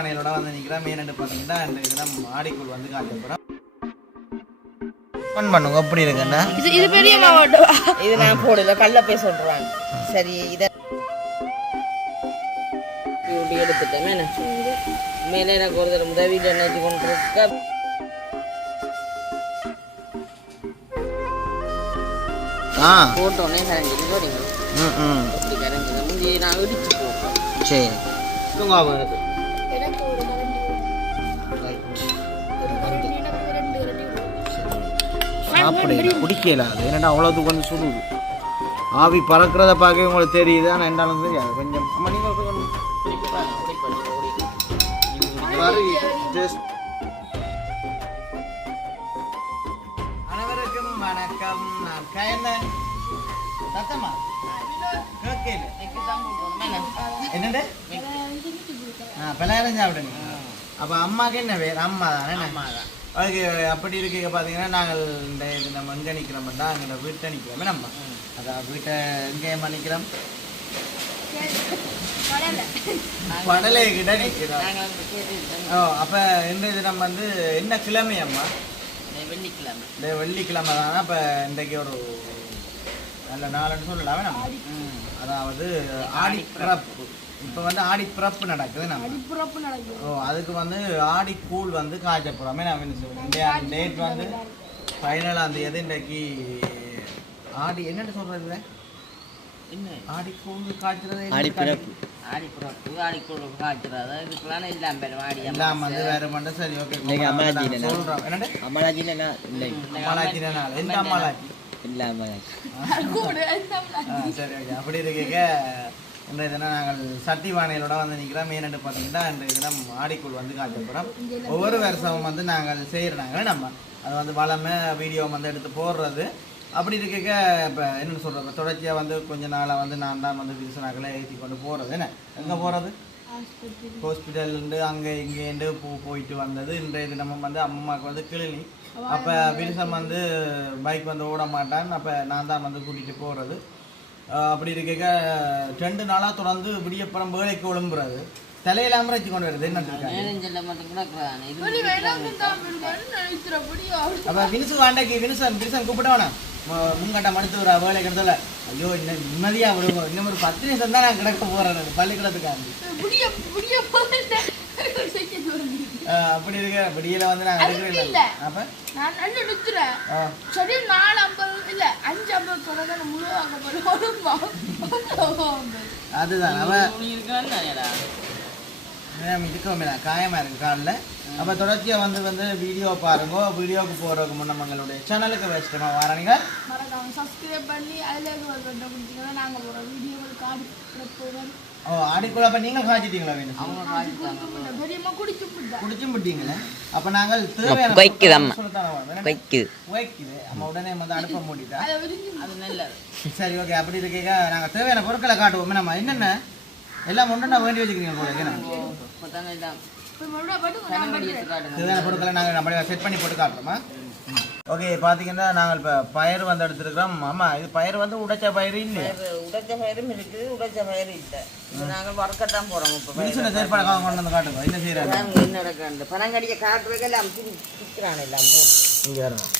என்னோட வந்து நிற்கிறேன். மெயின் பார்த்தீங்கன்னா இந்த இதெல்லாம் ஆடிக்குள் வந்து காய்ச்சப்பறம் ஃபன் பண்ணுங்க. எப்படி இருக்குன்னா இது பெரிய மாவட்டம். இது நான் போடல கல்ல போய் சொல்றாங்க. சரி இதை இப்படி எடுத்துட்டேன். மேலே எனக்கு ஒரு தடவை உதவியில் நினைச்சு கொண்டு இருக்க போட்டோன்னே கரைஞ்சி போறீங்க. அப்படி கரைஞ்சி முந்தி நான் இடிச்சு போட்டோம். சரி சாப்பிடு குடிக்கல. அது என்னடா அவ்வளோத்துக்கு வந்து சுடுது. ஆவி பறக்கிறத பார்க்க உங்களுக்கு தெரியுது. ஆனால் என்னாலும் தெரியாது கொஞ்சம். அம்மா நீங்கள் அனைவருக்கும் வணக்கம். நான் கயந்தன் சத்தமா என்னண்டு பலாயிரம் சாப்பிடுங்க. அப்போ அம்மாவுக்கு என்ன வேறு அம்மா தானே? அம்மா தான். அதுக்கு அப்படி இருக்க பார்த்தீங்கன்னா நாங்கள் இந்த இது நம்ம எங்கே நிற்கிறோம்னா அங்கே வீட்டை நிற்கிறோமே நம்ம. அதான் வீட்டை எங்கேயம்மா நிற்கிறோம்? படலை கிட்ட நிற்கிறோம். ஓ அப்போ இந்த இது நம்ம வந்து என்ன கிழமை அம்மா? வெள்ளிக்கிழமை. இந்த வெள்ளிக்கிழமை தானே. அப்போ இன்றைக்கு ஒரு நல்ல நாளுன்னு சொல்லலாமே நம்ம. அதாவது ஆடிப்பிறப்பு. இப்போ வந்து ஆடிப்பிறப்பு நடக்குது நம்ம. ஓ அதுக்கு வந்து ஆடிக்கூழ் வந்து காய்ச்சப்போகிறோமே நம்ம. இந்த டேட் வந்து ஃபைனலாக தேதி இன்றைக்கு ஆடி என்னென்னு சொல்கிறது? என்ன ஆடிக்கூழ் காய்ச்சறது? ஆடிப்பிறப்பு. ஆடிக்கூழ் காய்ச்சறது இதுக்கெல்லாம் எல்லாம் வந்து வேறு மட்டும். சரி ஓகே சொல்கிறோம். என்னண்டு அம்மலாஜினா நாள் எந்த அம்மலாஜி இல்லை அம்மலாஜி. சரி ஓகே. அப்படி இருக்க இந்த தினம் நாங்கள் சட்டிவானையிலோட வந்து நிற்கிறோம். மெயின் பார்த்தீங்கன்னா இந்த தினம் ஆடிக்குள் வந்து காய்ச்சப்போகிறோம். ஒவ்வொரு வருஷமும் வந்து நாங்கள் செய்கிறாங்க நம்ம. அது வந்து வளமை வீடியோ வந்து எடுத்து போடுறது. அப்படி இருக்க இப்போ என்னென்னு சொல்கிறது, தொடர்ச்சியாக வந்து கொஞ்ச நாளாக வந்து நான் தான் வந்து விரிசனாக்களை ஏற்றி கொண்டு போகிறது. என்ன எங்கே போகிறது? ஹாஸ்பிட்டல்ண்டு அங்கே இங்கேண்டு போயிட்டு வந்தது. இன்றைய தினமும் வந்து அம்மாவுக்கு வந்து கிளினி. அப்போ விரிசன் வந்து பைக் வந்து ஓட மாட்டான். அப்போ நான் தான் வந்து கூட்டிகிட்டு போகிறது. அப்படி இருக்க 2 நாளாக தொடர்ந்து விடியப்புறம் வேலைக்கு ஒழும்புறது. தலையெல்லாம் வச்சு கொண்டு வருது. என்ன அப்போ வினிசு வாண்டாக்கி வினிசன் கூப்பிட்டவனா முங்கட்ட மடுத்து வேலை கிடத்துல. ஐயோ இன்னும் நிம்மதியாக விடுவோம். இன்னும் ஒரு 10 நிமிஷம் தான் நான் கிடக்க போகிறேன் பள்ளிக்கூடத்துக்காண்டி. அப்படி இருக்க விடியல வந்து நான் எடுக்கிறேன். அப்ப நான் நல்ல எடுத்துறேன். சரி 4:50 இல்ல 5:50 சொன்னத முழுவாக அதுதான் அவன் இருக்கோமே காயமா இருக்கு காலில். அப்போ தொடர்ச்சியாக வந்து வீடியோ பாருங்க. வீடியோவுக்கு போகிறதுக்கு முன்னே நம்மளுடைய சேனலுக்கு வச்சுட்டோமா வாரணிங்க சப்ஸ்கிரைப் பண்ணி அதில் நாங்கள் போகிற வீடியோவுக்கு ஆடி. ஓ ஆடிக்குள்ள அப்போ நீங்கள் காய்ச்சிட்டீங்களா? வேணும் குடிச்சும் விட்டீங்களே. அப்போ நாங்கள் தேவையான அம்மா உடனே வந்து அடுப்பை மூடிட்டா அது நல்லது. சரி ஓகே. அப்படி இருக்க நாங்கள் தேவையான பொருட்களை காட்டுவோமே நம்ம. என்னென்ன எல்லாம் ஒன்றுனா வேண்டி வச்சுக்கிறீங்க போல. தேவையான பொருட்களை நாங்கள் நம்ம செட் பண்ணி போட்டு காட்டுறோமா? ஓகே. பார்த்தீங்கன்னா நாங்கள் இப்போ பயிர் வந்து எடுத்துருக்கிறோம். ஆமாம் இது பயிர் வந்து உடைச்ச பயிர் இல்லை. உடைச்ச பயிரும் இருக்குது, உடைச்ச பயிர் இல்லை. நாங்கள் வறுக்கத்தான் போகிறோம். இப்போ செயற்பாடு கொண்டு வந்து காட்டுவோம். என்ன செய்யறாங்க? என்ன நடக்க பனங்கடியை காட்டுறதுக்கு எல்லாம் திக்கிறான் எல்லாம் இங்கே வரணும்.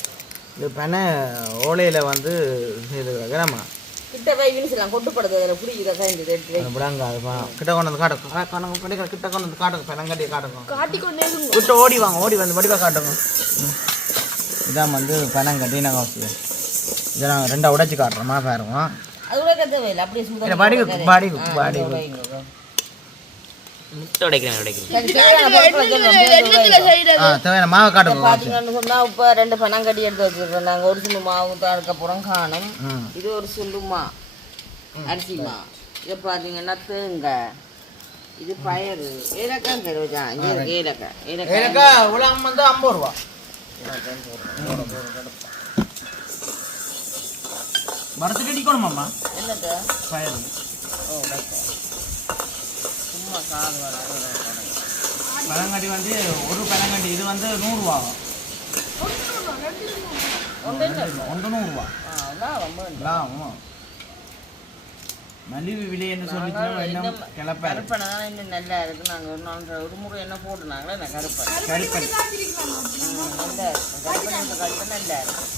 இது பனை ஓலையில் வந்து செய்துக்கிறோமா கிட்ட போய் வினிசலாம் கொட்டுப்படுது. அதில் புடி இதை கைந்து விடாங்க. அதுமா கிட்ட கொண்டு வந்து காட்டுங்க. கிட்ட கொண்டு வந்து காட்டுங்க. பனங்கடியை காட்டுங்க. காட்டிக்கொண்டே விட்டு ஓடி வாங்க. ஓடி வந்து வடிவாக காட்டுங்க. இதான் வந்து பனங்கட்டி நாங்கள் வச்சுக்கோம். இதை நாங்கள் 2 உடைச்சி காட்டுறோமா பாருங்க. அது உடைக்க தேவையில்லை. அப்படியே சும்மா பாடி தேவையான மாவை காட்டுங்க. பார்த்தீங்கன்னு சொன்னால் இப்போ 2 பனங்கட்டி எடுத்து வச்சுருக்கோம். நாங்கள் ஒரு சுண்டு மாவு தான் அதுக்கப்புறம் காணும். இது ஒரு சுண்டுமா அரிசி மா. இதை பார்த்தீங்கன்னா தேங்காய். இது பயறு ஏலக்காய் தருவா. ஏலக்காய் உலகம் வந்து 50 ரூபா. மரத்துக்கு அடிக்கணுமாம்மா? என்னது பயறு? ஓ சும்மா கால் பழங்கட்டி வந்து ஒரு பழங்கட்டி இது வந்து 100 ரூபா. 100 ரூபா. மலிவு விலை என்று சொல்லிட்டு என்ன கிளப்பா கருப்பனை தான் இன்னும் நல்லா இருக்கு. நாங்கள் ஒரு முறை என்ன போட்டுனாங்களே நான் கருப்பனை கருப்பன் நல்லா இருக்கும். கருப்பனை இந்த கருப்பை நல்லா இருக்கும்.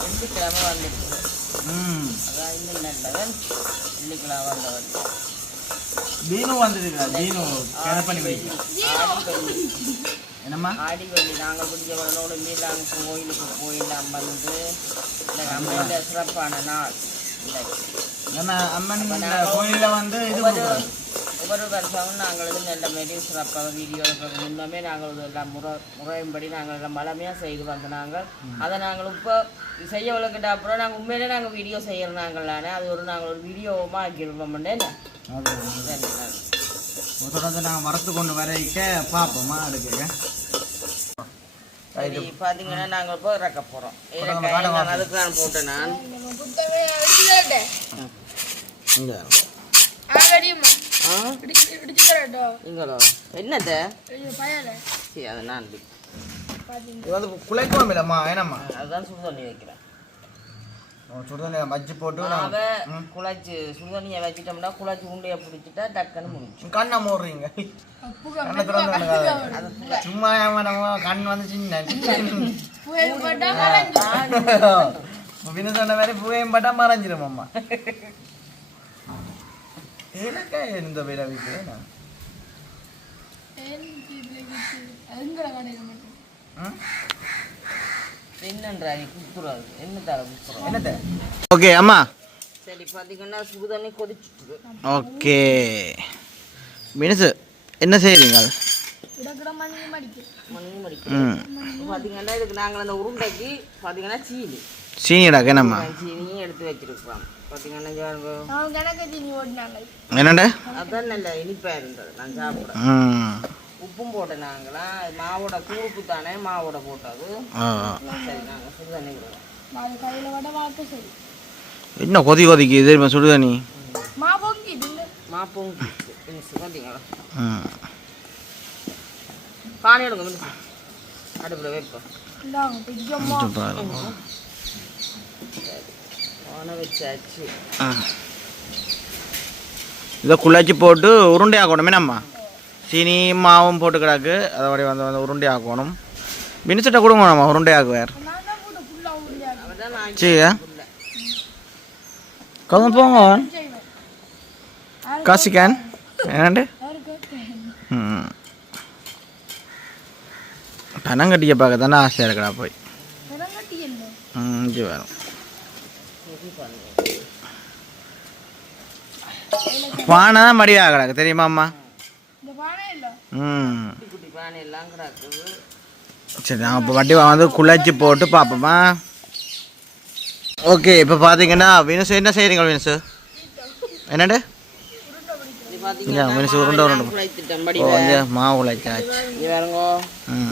வெள்ளிக்கிழமை வந்துருக்கு. அதான் இன்னும் நல்லவன் வெள்ளிக்கிழமை வந்தவன். தீனு வந்துருக்கா? தீனு கருப்பணி வைக்க என்னம்மா ஆடி வெள்ளி நாங்கள் பிடிச்சவனோட மீலாங்க கோயிலுக்கு போயிடலாம் வந்து இந்த அம்மன் சிறப்பான நாள். ஏன்னா அம்மன் கோயிலில் வந்து இது ஒவ்வொரு வருஷமும் நாங்கள் இது நல்ல மாரி சிறப்பாக வீடியோ முன்னமே நாங்கள் எல்லாம் முறையின்படி நாங்கள் எல்லாம் பலமையாக செய்து வந்த நாங்கள் அதை நாங்கள் இப்போ செய்ய விளக்கிட்ட அப்புறம் நாங்கள் உண்மையிலே நாங்கள் வீடியோ செய்கிறோம் நாங்களானே அது நாங்கள் ஒரு வீடியோவாக ஆக்கிடுவோம்னே. தொடர்ந்து நாங்கள் வரத்து கொண்டு வரைக்க பார்ப்போமா அடுக்க பார்த்தீங்கன்னா நாங்கள் இப்போ இறக்க போகிறோம். அதுக்கு நான் போட்டேன் நான் இங்களோ என்னத்த சரி அதை நான் இது வந்து குலைக்குவோம் இல்லைம்மா ஏனம்மா அதுதான் சுடு தண்ணி வைக்கிறேன். சுடுதண்ணி வச்சு போட்டு குழச்சி சுடுதண்ணியை வச்சிட்டோம்னா குழச்சி உண்டையை பிடிச்சிட்டா டக்குன்னு முடிச்சு கண்ணை மூடுறீங்க சும்மா கண் வந்து சின்ன சொன்ன மாதிரி புகையும் பட்டா மறைஞ்சிரும் அம்மா எனக்கு இந்த பேரை வீட்டு ஓகே அம்மா சரி பார்த்தீங்கன்னா சுடுதண்ணி கொதிச்சுட்டு ஓகே மினிசு என்ன செய்யறீங்க பார்த்தீங்கன்னா இதுக்கு நாங்கள் அந்த உருண்டைக்கு பார்த்தீங்கன்னா சீனிடா என்னம்மா சீனியும் எடுத்து வச்சிருக்கோம். பார்த்தீங்கன்னா என்னண்டா அதான் நல்ல இனிப்பாக இருந்தது. நான் சாப்பிட உப்பும் போட்டேன். நாங்களாம் மாவோட கூழுப்பு தானே மாவோட போட்டது. சரி நாங்கள் சுடுதண்ணி விடுவோம். என்ன கொதிக்கு இது சுடுதண்ணி மா பொங்கி பார்த்தீங்களா பானை எடுங்க மினிச்சு அடுப்பில் வைப்போம். பானை வச்சாச்சு. இதை குழச்சி போட்டு உருண்டை ஆக்கணுமே நம்ம சீனி மாவும் போட்டு கிடக்கு அதோட வந்து உருண்டை ஆக்கணும். மினிச்சிட்ட கொடுங்க நம்ம உருண்டை ஆக்குவார் சரியா கதம் போங்க காசிக்கான் என்னண்டு பனங்கட்டியை பார்க்க தானே ஆசையாக இருக்கடா போய் இது வரும் பானை தான் மடியாக கிடக்கு தெரியுமாம்மா? சரி நான் இப்போ வட்டி வந்து குழச்சி போட்டு பார்ப்போம்மா. ஓகே இப்போ பார்த்தீங்கன்னா வினுசு என்ன செய்கிறீங்க வினுசு என்னண்டு வினுசு உருண்டை உருண்டை மாவு உழைச்சாச்சு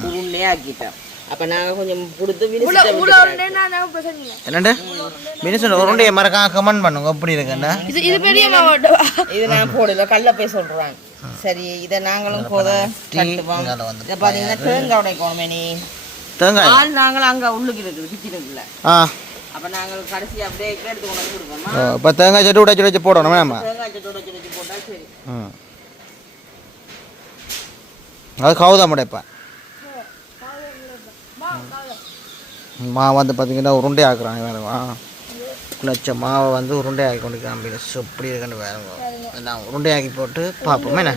உருண்டையே ஆக்கிட்டோம். அப்போ நாங்கள் கொஞ்சம் கொடுத்து என்னண்டு மினிசு உருண்டையை மறக்காம கமெண்ட் பண்ணுங்க எப்படி இருக்குன்னா இது நான் போடல கல்ல போய் சொல்கிறாங்க. சரி இதை நாங்களும் போத கட்டுவோம். இதை பார்த்தீங்கன்னா தேங்காய் உடைக்கணுமே நீ தேங்காய் ஆள் நாங்களும் அங்கே உள்ளுக்கு இருக்குது கிச்சனுக்குள்ள. அப்போ நாங்கள் கடைசி அப்படியே எடுத்து கொண்டு வந்து கொடுப்போமா. இப்போ தேங்காய் சட்டு உடைச்சி வச்சு போடணும் வேணாமா? தேங்காய் சட்டு உடைச்சி வச்சு போட்டால் சரி. அது கவுதா முடைப்பா மா வந்து பார்த்தீங்கன்னா உருண்டை ஆக்குறாங்க வேணுமா குழச்ச மாவை வந்து உருண்டை ஆக்கி கொண்டு காமிச்சு எப்படி இருக்குன்னு வேணுங்க நான் உருண்டை ஆக்கி போட்டு பார்ப்போமே என்ன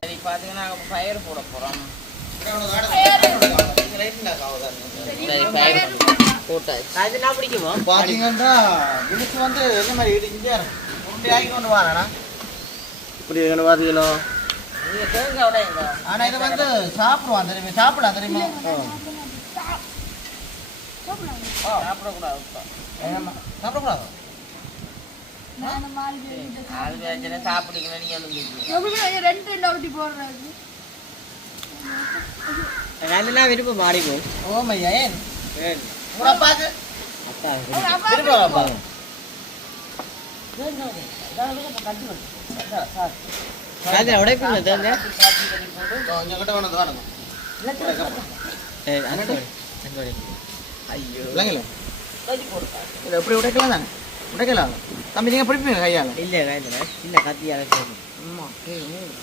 சரி பார்த்தீங்கன்னா பயிர் போட போகிறோம். போட்டாச்சு பிடிக்குமா பார்த்தீங்கன்னா விழிச்சு வந்து என்ன மாதிரி இடிஞ்சே உருண்டை ஆக்கி கொண்டு வாங்கண்ணா இப்படி இருக்குன்னு பார்த்தீங்களோ நீங்கள் தேங்காய் உடையுங்க. ஆனால் இதை வந்து சாப்பிடுவான் தெரியுமா சாப்பிடலாம் தெரியுமா சாப்பிடக்கூடாது சாப்பிடக்கூடாது சாப்பிடுங்க நீங்கள் விருப்பம் மாறிக்கும். ஓமையா ஏன் வச்சு போடுறா. இதை எப்படி உடைக்கலாம் தானே? உடைக்கலாம் தம்பி, நீங்கள் பிடிப்பீங்க கையால்? இல்லை கையில் சின்ன கத்தியாக இருக்கணும். ஆமாம்.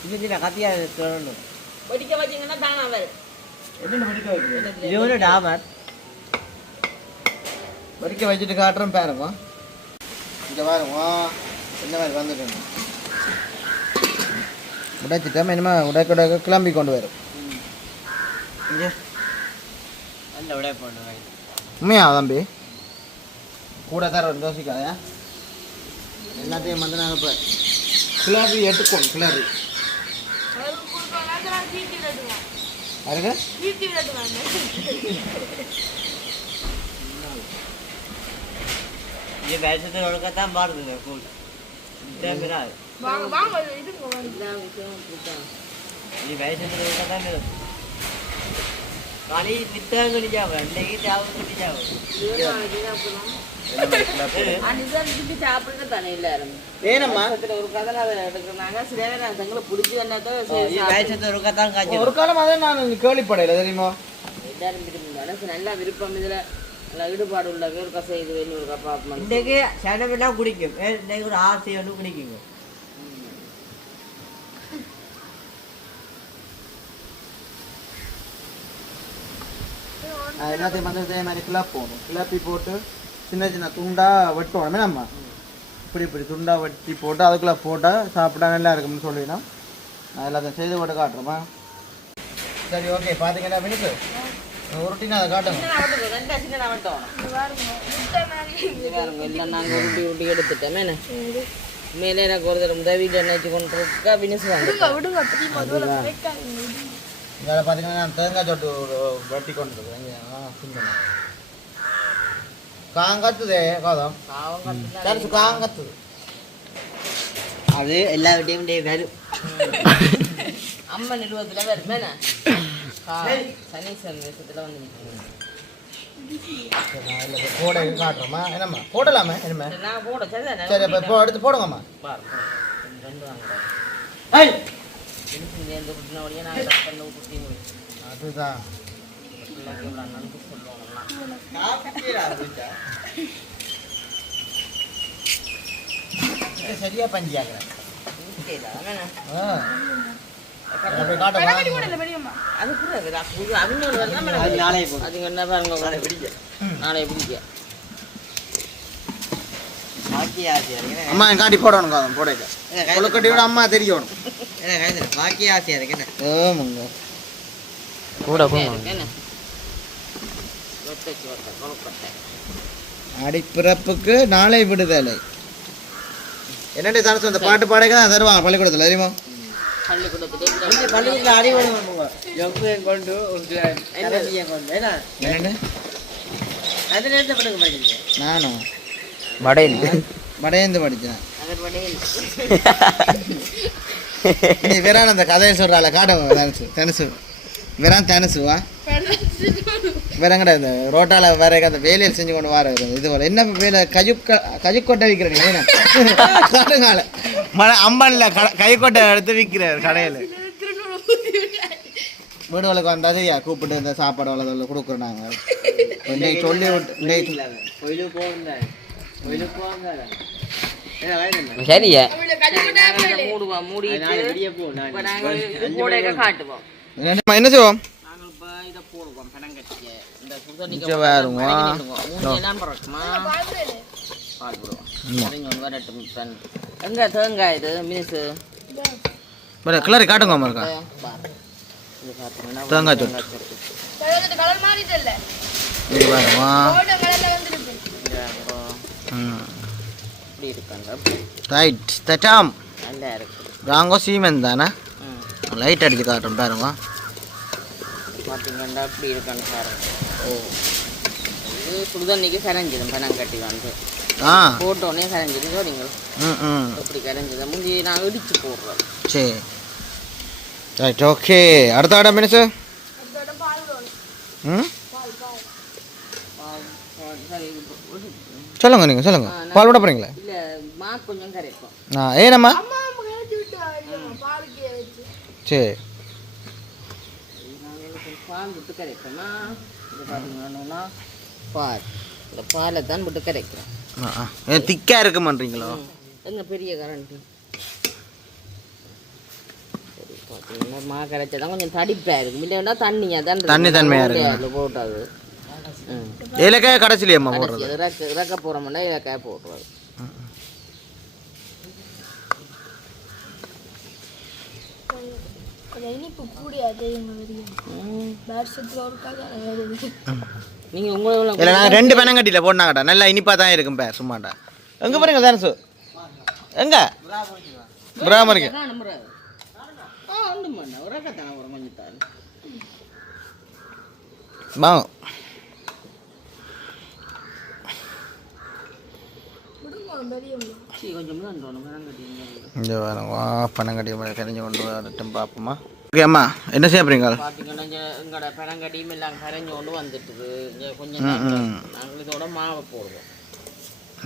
சின்ன சின்ன கத்தியாக இருக்கணும். வெடிக்க வச்சிங்கன்னா தானா வரும். என்னென்ன வெடிக்க வைக்கிறீங்க? இது ஒரு டாமர். வெடிக்க வச்சுட்டு காட்டுறோம் பாருங்க. இங்கே பாருங்க இந்த மாதிரி வந்துட்டு உடைச்சிட்டோம். இனிமேல் உடைக்க கிளம்பி கொண்டு வரும். இங்கே நல்ல உடைய போடுவேன். உண்மையா தம்பி? கூட தர யோசிக்காதயா. எல்லாத்தையும் வந்து நாங்கள் இப்போ கிளறி எடுத்துக்கோம். கிளறி அதுக்கு இது பேசத்தில் ஒழுக்கத்தான் பாடுதுங்க கூழ். தேவையாது. இது பேசத்தில் ஒழுக்கத்தான் வரும். காலி நித்தம் குடிச்சாவ இன்னைக்கு சாவு குடிச்சாவ. ஏனம்மா ஒரு கதை எடுக்கிறாங்க. சில நேரம் தங்களை பிடிச்சி பேசத்தில் ஒழுக்கத்தான் காய்ச்சி ஒரு காலம் அதை நான் கேள்விப்படையில தெரியுமா? எல்லாரும் விரும்பி மனசு நல்லா விருப்பம் இதில் நல்லா ஈடுபாடு உள்ள ஒரு கசை இது வேணும் ஒரு கப்பா. இன்னைக்கு சடமெல்லாம் குடிக்கும். இன்னைக்கு ஒரு ஆசை ஒன்று குடிக்குங்க. எல்லாத்தையும் வந்து இதே மாதிரி கிளப்போணும். கிளப்பி போட்டு சின்ன சின்ன துண்டாக வெட்டுவோம். நம்ம இப்படி இப்படி துண்டாக வெட்டி போட்டு அதுக்குள்ளே போட்டால் சாப்பிட்டா நல்லா இருக்கும்னு சொல்லிடணும். நான் எல்லாத்தையும் செய்து போட்டு காட்டுறோமா? சரி, ஓகே. பார்த்தீங்கன்னா மினிக்கு உருட்டினா அதை காட்டுங்க. எல்லாம் நாங்கள் உருட்டி உருட்டி எடுத்துட்டோம். என்ன மேலே எனக்கு ஒரு தடவை உதவிட்டு நினைச்சு கொண்டு இருக்கா வினிசுவாங்க. இதில் பார்த்தீங்கன்னா நான் தேங்காய் சொட்டு வெட்டி கொண்டு இருக்கேன். காங்கத்துதே காதம் தரிசு காங்கத்துது. அது எல்லா விட்டையும் வரும். அம்மன் நிறுவனத்தில் வருமே சனீஸ்வரன் தேசத்தில் வந்து நிற்கிறேன். போட காட்டுறோமா? என்னம்மா போடலாமே? என்னம்மா நான் போட சரி. சரி, அப்போ இப்போ எடுத்து போடுங்கம்மா. ரெண்டு ஐய் சேர்ந்து குட்டின வழியாக நான் கட் பண்ண குட்டி அதுதான் நன்றி சொல்லுவோம். சரியா பஞ்சியாகிறேன். அம்மா காட்டி போடணும். காதம் போடையில கொழுக்கட்டியோட அம்மா தெரியணும். பாக்கி ஆசையா இருக்கு. கூட அடிப்பிறப்புக்கு நாளை விடுதலை. என்னடி தனசு அந்த பாட்டு பாடக தான் தருவாங்க பள்ளிக்கூடத்தில் தெரியுமா? பள்ளிக்கூடத்தில் அடி கொண்டு நானும் வடையந்து படித்தேன். நீ வேறான் அந்த கதையை சொல்கிறாள் காட்டுங்க. தனுசு வேறான் தனுசுவா வேறங்கடா இந்த ரோட்டால வேற அந்த வேலையில் செஞ்சு கொண்டு வர இது போல என்ன வேலை கஜுக்கொட்டை விற்கிறேன். காடுங்கால அம்பன்ல கைக்கொட்டை எடுத்து விற்கிறார் கடையில். வீடுகளுக்கு வந்தாது கூப்பிட்டு இந்த சாப்பாடு வளர்ந்து கொடுக்குறோம். நாங்கள் இன்னைக்கு சொல்லி விட்டு சரியா காட்டுவோம். என்ன செய்வோம்? இதை போடுவோம் பனங்கட்டியை. இந்த எங்க தேங்காய் இது மீசு கிளறி காட்டுங்க. தேங்காய் சொட்டு ரைட் தட்டாம் நல்லா இருக்கு. ராங்கோ சீமெண்ட் தானே? லைட் அடிச்சு காட்டுறோம் பாருங்க. பார்த்தீங்கன்னா அப்படி இருக்கான்னு பாருங்க. ஓ இது சுடுதண்ணிக்கு கரைஞ்சிடும் பனங்கட்டி வந்து போட்டோடனே கரைஞ்சிடும். சொல்றீங்க எப்படி கரைஞ்சிடும் முந்தி நான் இடிச்சு போடுறோம். சரி ரைட் ஓகே. அடுத்த இடம் என்ன சார்? சொல்லுங்க, நீங்கள் சொல்லுங்க. பால் விட போறீங்களா? இல்லை மா கொஞ்சம் கரைப்போம். ஏனம்மா? சரி பால் விட்டு கரைப்போம்மா. இது பார்த்தீங்கன்னா பால் இந்த பாலை தான் போட்டு கரைக்கிறோம். திக்காக இருக்குமான்றீங்களோ? எங்க பெரிய கரண்டி பார்த்தீங்கன்னா மா கரைச்சதான் கொஞ்சம் தடிப்பாக இருக்கும். இல்லைன்னா தண்ணியாக தான் தண்ணி தன்மையாக இருக்கு போட்டாது. ஏலக்காய் கடைசிலையம்மா போடுறது. இறக்க போகிறோம்னா ஏலக்காய் போடுறது. நீங்கள் உங்களை இல்லை நாங்கள் 2 பனங்கட்டியில் போட்டாங்கடா, நல்லா இனிப்பாக தான் இருக்கும் பேர் சும்மாட்டா. எங்கே பாருங்க தானே எங்கே பிராம இருக்கு வாங்க இங்கே வரோம். வா பனங்கட்டி கரைஞ்சி கொண்டு வரட்டும் பார்ப்போமா. ஓகே அம்மா என்ன செய்ய போறீங்க? பார்த்தீங்கன்னா எங்களோட பனங்கட்டியும் எல்லாம் கரைஞ்சி கொண்டு வந்துட்டுது. கொஞ்சம் நாங்கள் இதோட மாவை போடுவோம்.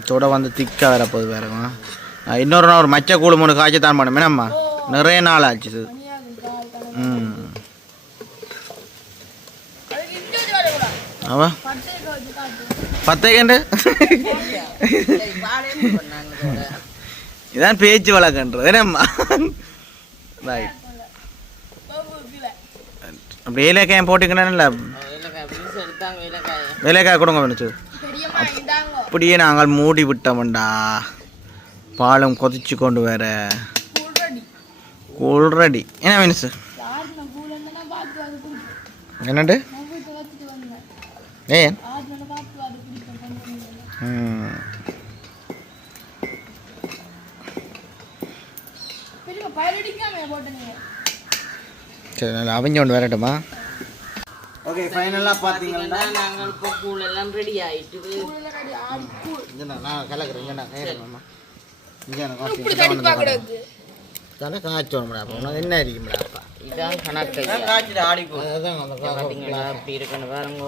இதோட வந்து திக்காக வரப்போகுது வேறுமா. இன்னொரு நாள் ஒரு மச்ச கூழ் 3 காய்ச்சி தான் பண்ணுமே அம்மா. நிறைய நாள் ஆச்சு. அவா 10 செகண்டு இதான் பேச்சு வழக்கன்றது என்னம்மா. ரைட் அப்படி ஏலக்காயம் போட்டுக்கணும்ல. ஏலக்காய் கொடுங்க நினச்சி அப்படியே நாங்கள் மூடி விட்டோம்டா. பாலும் கொதிச்சு கொண்டு வர கூல் ரெடி. என்ன மீன்ஸ் என்னண்டு ஏன் சரி நல்லா அவிஞ்சு கொண்டு வரட்டுமா. ஓகே ஃபைனலாக பார்த்தீங்கன்னா நாங்கள் இப்போ கூழ் எல்லாம் ரெடி ஆயிட்டு நான் கலக்கிறேன். தானே காய்ச்சோம்டா. அப்போ உனக்கு என்ன இருக்கும்டாப்பா? இதான் கணக்கு. காய்ச்சிட்டு ஆடி பார்த்தீங்களா அப்படி இருக்குன்னு பாருங்க.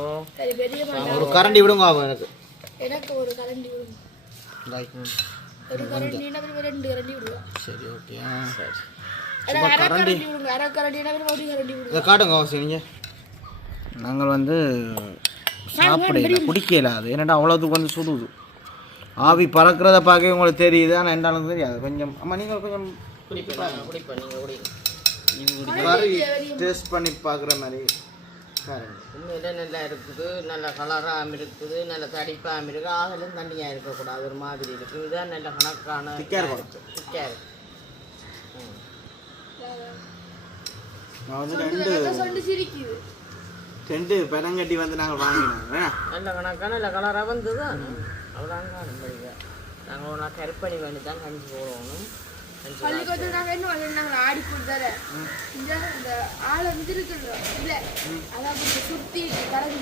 ஒரு கரண்டி விடுங்க எனக்கு. ஒரு கரண்டி விடுங்க. ஒரு கரண்டினா 2 கரண்டி விடுங்க. சரி ஓகே சரி. அரை கரண்டி விடுங்க. அரை கரண்டினா 1 கரண்டி விடுங்க. இதை காட்டுங்க அவசியம். நாங்கள் வந்து சாப்பிட குடிக்கல. அது என்னடா அவ்வளோதுக்கு வந்து சுடுது. ஆவி பறக்கிறத பார்க்க உங்களுக்கு தெரியுது. ஆனால் என்னன்னு தெரியாது. கொஞ்சம் அம்மா நீங்கள் கொஞ்சம் டேஸ்ட் பண்ணி பார்க்குற மாதிரி உண்மையில நல்லா இருக்குது. நல்ல கலராகவும் இருக்குது. நல்ல தடிப்பாகவும் இருக்குது. ஆகலும் தண்ணியாக இருக்கக்கூடாது. ஒரு மாதிரி இருக்குது. இதுதான் நல்ல கணக்கான திக்காக இருக்கும். திக்காக இருக்கு. நான் வந்து 2 பனங்கட்டி வந்து நாங்கள் வாங்கினாங்க. நல்ல கணக்கான நல்ல கலராக வந்தது. அவ்வளோதான் காணும்படிங்க. நாங்கள் ஒன்றா கருப்பணி வேண்டி தான் கஞ்சி போடணும். பள்ளிக்கூடத்தில் நாங்கள் என்ன வாங்கினாங்க ஆடி கொடுத்தாரு. இந்த ஆளை வந்து இருக்குல்ல இல்லை அதான் கொஞ்சம் சுற்றி கலந்து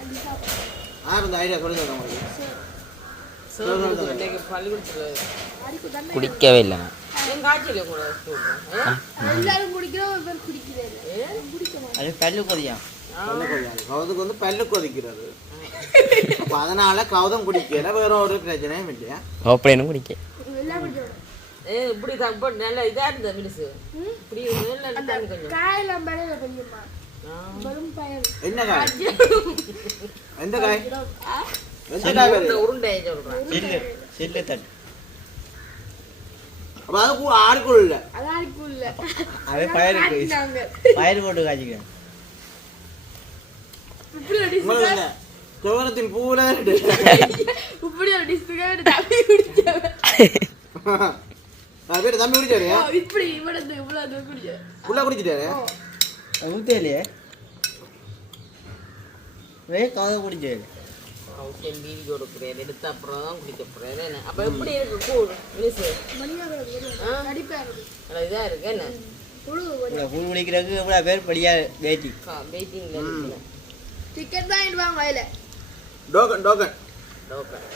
அப்படி சாப்பிடுவோம். ஐடியா சொல்லுங்க உங்களுக்கு. பள்ளிக்கூடத்தில் குடிக்கவே இல்லை. காய்ச்சல் கூட எல்லாரும் குடிக்கிறோம். ஒரு பேர் குடிக்கிறது குடிக்க அது பல்லு கொதியா கவுதுக்கு வந்து பல்லு கொதிக்கிறது. அப்போ அதனால கவுதம் குடிக்கல. வேற ஒரு பிரச்சனையும் இல்லையா? அப்படின்னு குடிக்க எல்லாம் குடிக்கிறோம். இப்படி போட்டு நல்லா இதாக இருந்த மினிசு இப்படி காயெல்லாம் பழைய பெரியம்மா வரும் பயன். என்ன காய்? எந்த காய்? உருண்டை சொல்கிறேன். செல்லு தட்டு அப்போ அது ஆடுக்குள் இல்லை. அது ஆடிக்கும் இல்லை. அதே பயிர் போட்டு காய்ச்சிக்க. துவரத்தின் பூல இப்படி ஒரு டிஸ்டுக்காக தம்பி குடிச்சேன். தம்பி குடிச்சாரு. இப்படி இவ்வளவு இவ்வளவு குடிச்சேன். ஃபுல்லாக குடிச்சிட்டாரு. ஊத்தலையே கதை குடிச்சாரு. வீதி கொடுக்குறேன் எடுத்து அப்புறம் தான் குடிக்க போகிறேன். அப்போ எப்படி இருக்கு கூழ் மினிசு? இதாக இருக்கு என்ன கூழ் குடிக்கிறதுக்கு எவ்வளோ பேர் படியா வெயிட்டிங் வெயிட்டிங்கில் இருக்குல்ல. டிக்கெட் தான் இடுவாங்க வயல. Token token token.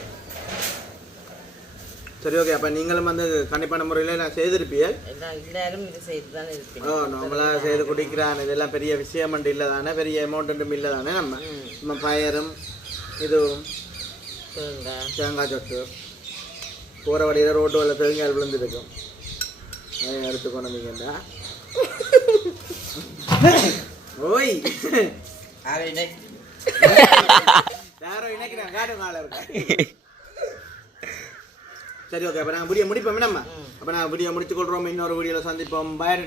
சரி ஓகே. அப்போ நீங்களும் வந்து கண்டிப்பான முறையில் நான் செய்திருப்பீங்க. எல்லாரும் இது செய்து தானே இருப்பீங்க. நம்மளாக செய்து குடிக்கிறான். இதெல்லாம் பெரிய விஷயம் இல்லை தானே, பெரிய அமௌண்ட்டும் இல்லை தானே. நம்ம பயரும் இதுவும் தேங்காய் சொட்டு போகிற வழியில் ரோட்டு வழியில் தேங்காய் விழுந்துருக்கும். அதை எடுத்து கொண்டு வந்தீங்கடா. ஓய் யாரோ இணைக்கிறேன் காடு கால இருக்கு சரி ஓகே அப்ப நாங்க வீடியோ முடிப்போம் நம்ம அப்ப நான் வீடியோ முடிச்சு கொள்றோம் இன்னொரு வீடியோல சந்திப்போம் பாய்